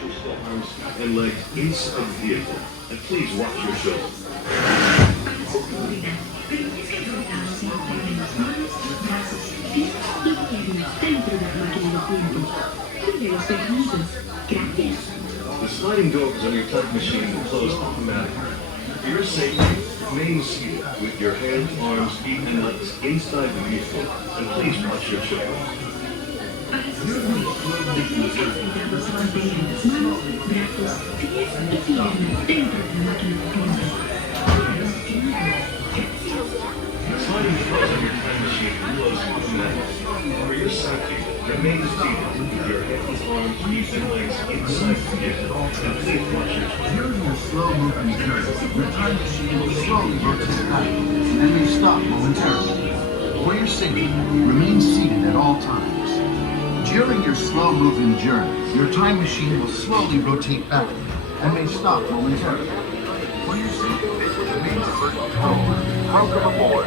your arms and legs inside the vehicle. And please watch your shoulder. Para su seguridad, permanezca sentado siempre con las manos, brazos, pies y piernas dentro de la máquina del tiempo. Cuide los permisos. Gracias. The sliding doors on your time machine will close automatically. For your safety, remain seated with your hands, arms, feet, and legs inside the vehicle. And please watch your shoulder. Para su seguridad, permanezca sentado se mantengan las manos, brazos, pies y piernas dentro de la máquina del tiempo. Cuide los permisos. The sliding doors on your time machine will close automatically. For your safety, remain seated with your hands, arms, feet, and legs inside the vehicle. And please watch your shoulder. During your slow-moving journey, your time machine will slowly rotate back and may stop momentarily. For your safety, remain seated at all times. During your slow-moving journey, your time machine will slowly rotate back and may stop momentarily. For your safety, remain alert. Welcome aboard.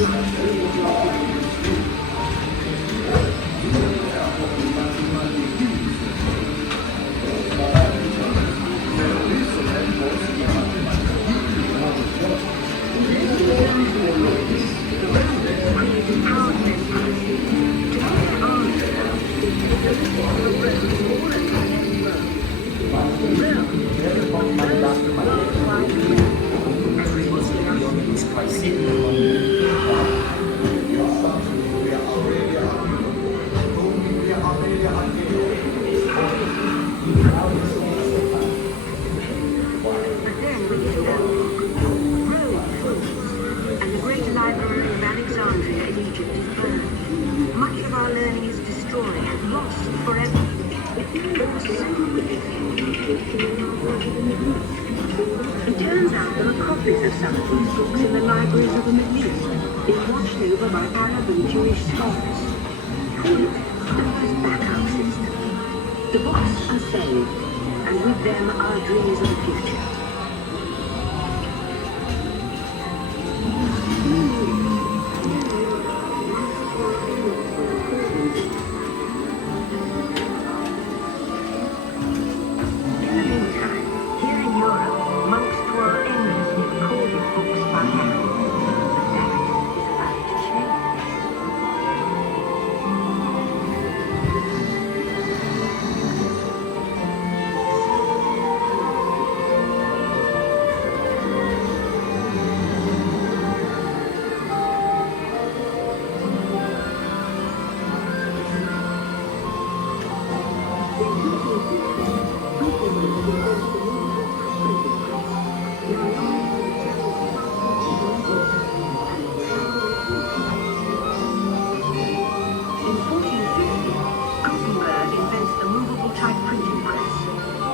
Thank you. then we hit Rome falls, and the great library of Alexandria in Egypt is burned. Much of our learning is destroyed, lost forever. It was so wicked. It turns out there are copies of some of these books in the libraries of the Middle East, being watched over by Arab and Jewish scholars. Call it the first backup system. The books are saved, and with them our dreams of the future. In the meantime, here in Europe, monks twirl endlessly recorded books by hand. But that is about to change. In 1450, Gutenberg invents the movable type printing press.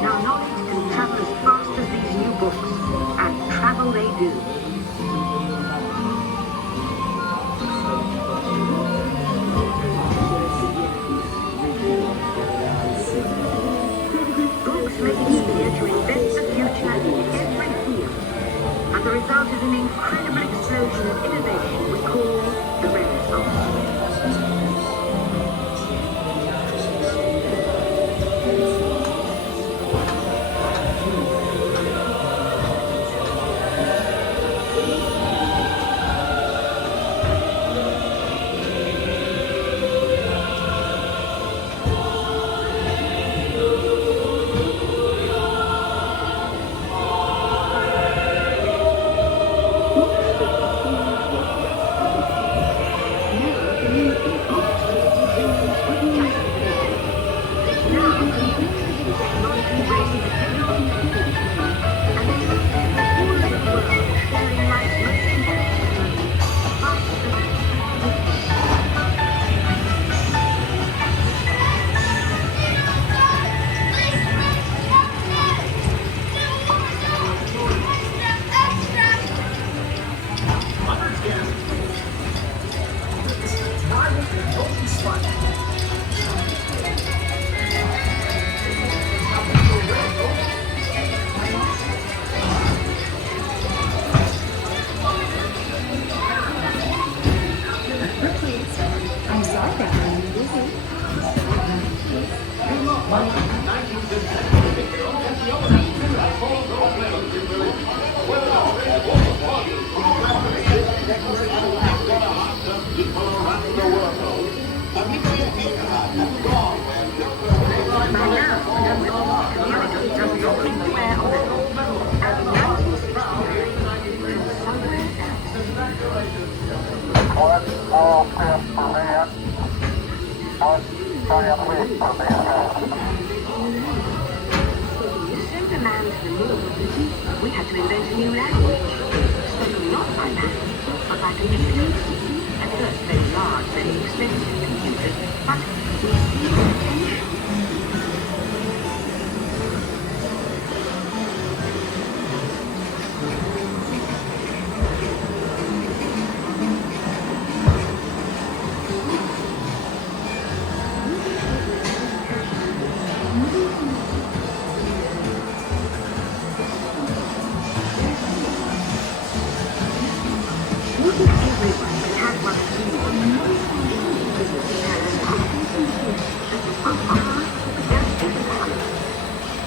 Now knowledge can travel as fast as these new books, and travel they do. Books make it easier to invent the future in every field, and the result is an incredible explosion of innovation we call the Renaissance. We had to invent a new language, spoken not by man, but by computers. At first very large, very expensive computers, but we see the potential.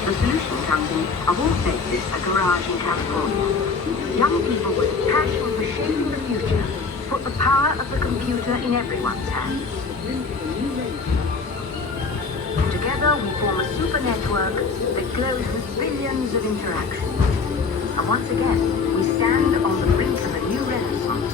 The solution comes in, of all places, a garage in California. Young people with a passion for shaping the future put the power of the computer in everyone's hands. Together we form a super network that glows with billions of interactions. And once again, we stand on the brink of a new renaissance.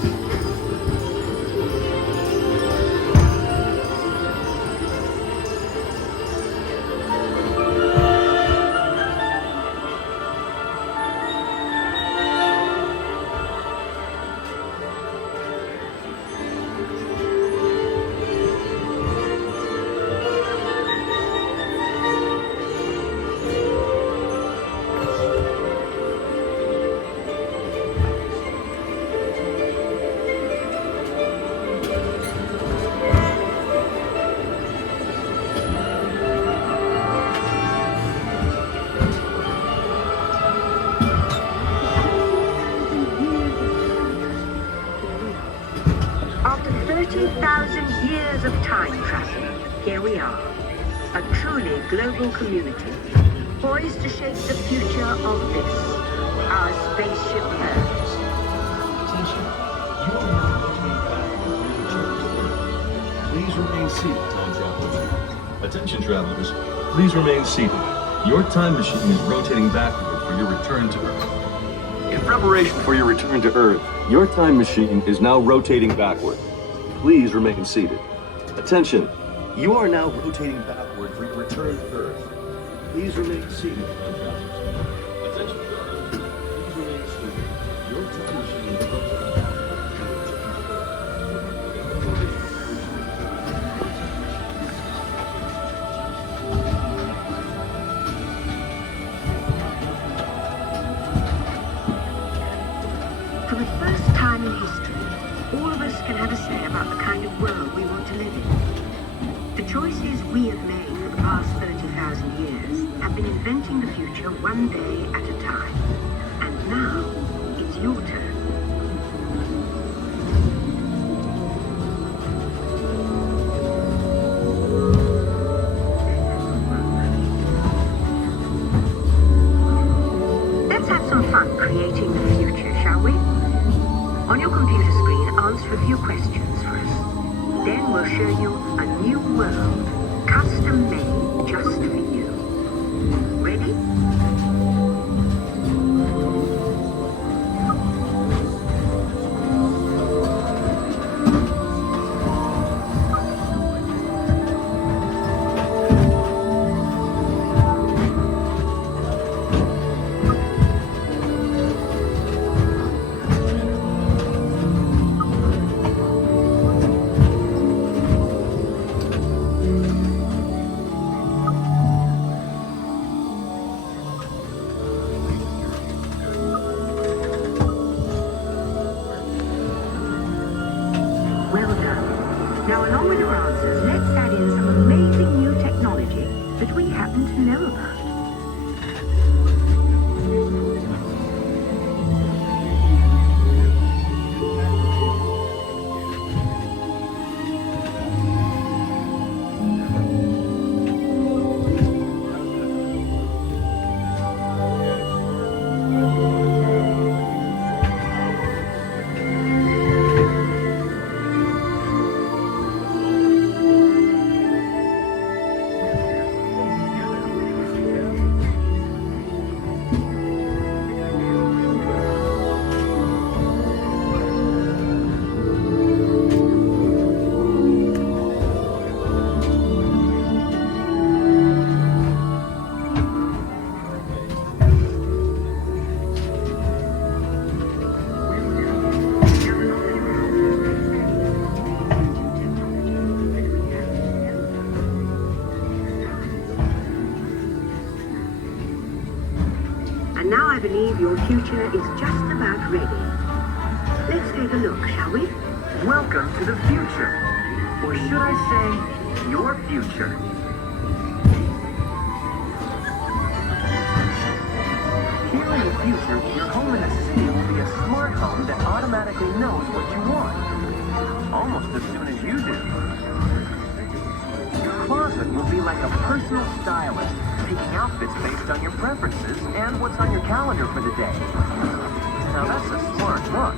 global community, poised to shape the future of this, our spaceship Earth. Please remain seated, time travelers. Attention, travelers. Please remain seated. Your time machine is rotating backward for your return to Earth. In preparation for your return to Earth, your time machine is now rotating backward. Please remain seated. Attention. You are now rotating backward for your return to Earth. Please remain seated, time travelers. Attention, travelers. Please remain seated. Your time machine is rotating backward. For the first time in history, all of us can have a say about the kind of world we want to live in. The choices we have made for the past 30,000 years have been inventing the future one day at a time. And now, it's your turn. Let's have some fun creating the future, shall we? On your computer screen, answer a few questions for us. Then we'll show you a new world, custom made just for you. Ready? Well done. Now, along with your answers, let's add in some amazing new technology that we happen to know about. And now I believe your future is just about ready. Let's take a look, shall we? Welcome to the future. Or should I say, your future. Here in the future, your home in the city will be a smart home that automatically knows what you want. Almost as soon as you do. Your closet will be like a personal stylist, picking outfits based on your preferences and what's on your calendar for the day. Now that's a smart look.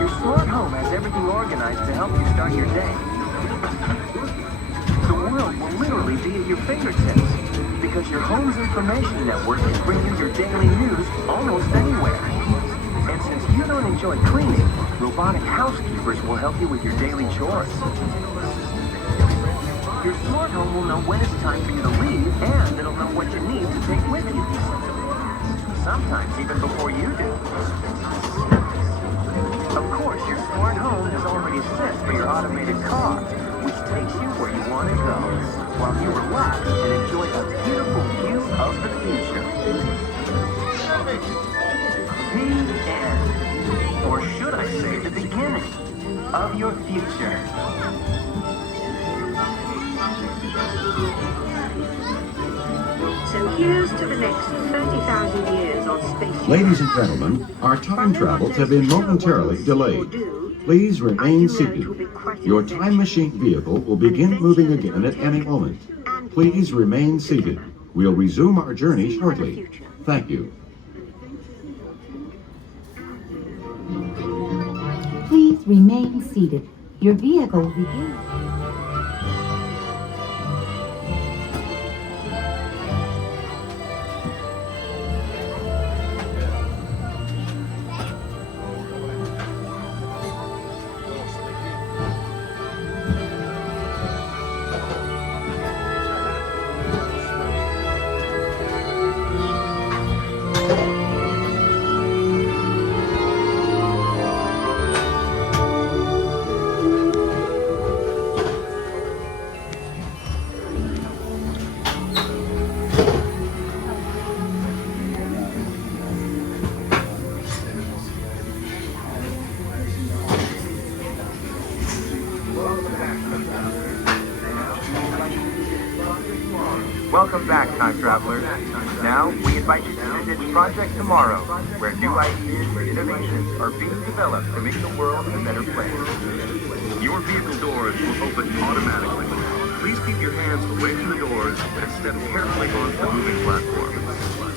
Your smart home has everything organized to help you start your day. The world will literally be at your fingertips because your home's information network can bring you your daily news almost anywhere. And since you don't enjoy cleaning, robotic housekeepers will help you with your daily chores. Your smart home will know when it's time for you to leave, and it'll know what you need to take with you. Sometimes even before you do. Of course, your smart home is already set for your automated car, which takes you where you want to go, while you relax and enjoy a beautiful view of the future. The end. Or should I say the beginning of your future. So here's to the next 30,000 years on Spaceship. Ladies and gentlemen, our time travels have been momentarily delayed. Please I remain do know it will seated. be quite an Your adventure. time machine vehicle will begin moving again at any moment. Please remain seated. We'll resume our journey shortly. Thank you. Please remain seated. Your vehicle will begin. Welcome back, time travelers. Now, we invite you to visit Project Tomorrow, where new ideas and innovations are being developed to make the world a better place. Your vehicle doors will open automatically. Please keep your hands away from the doors and step carefully onto the moving platform.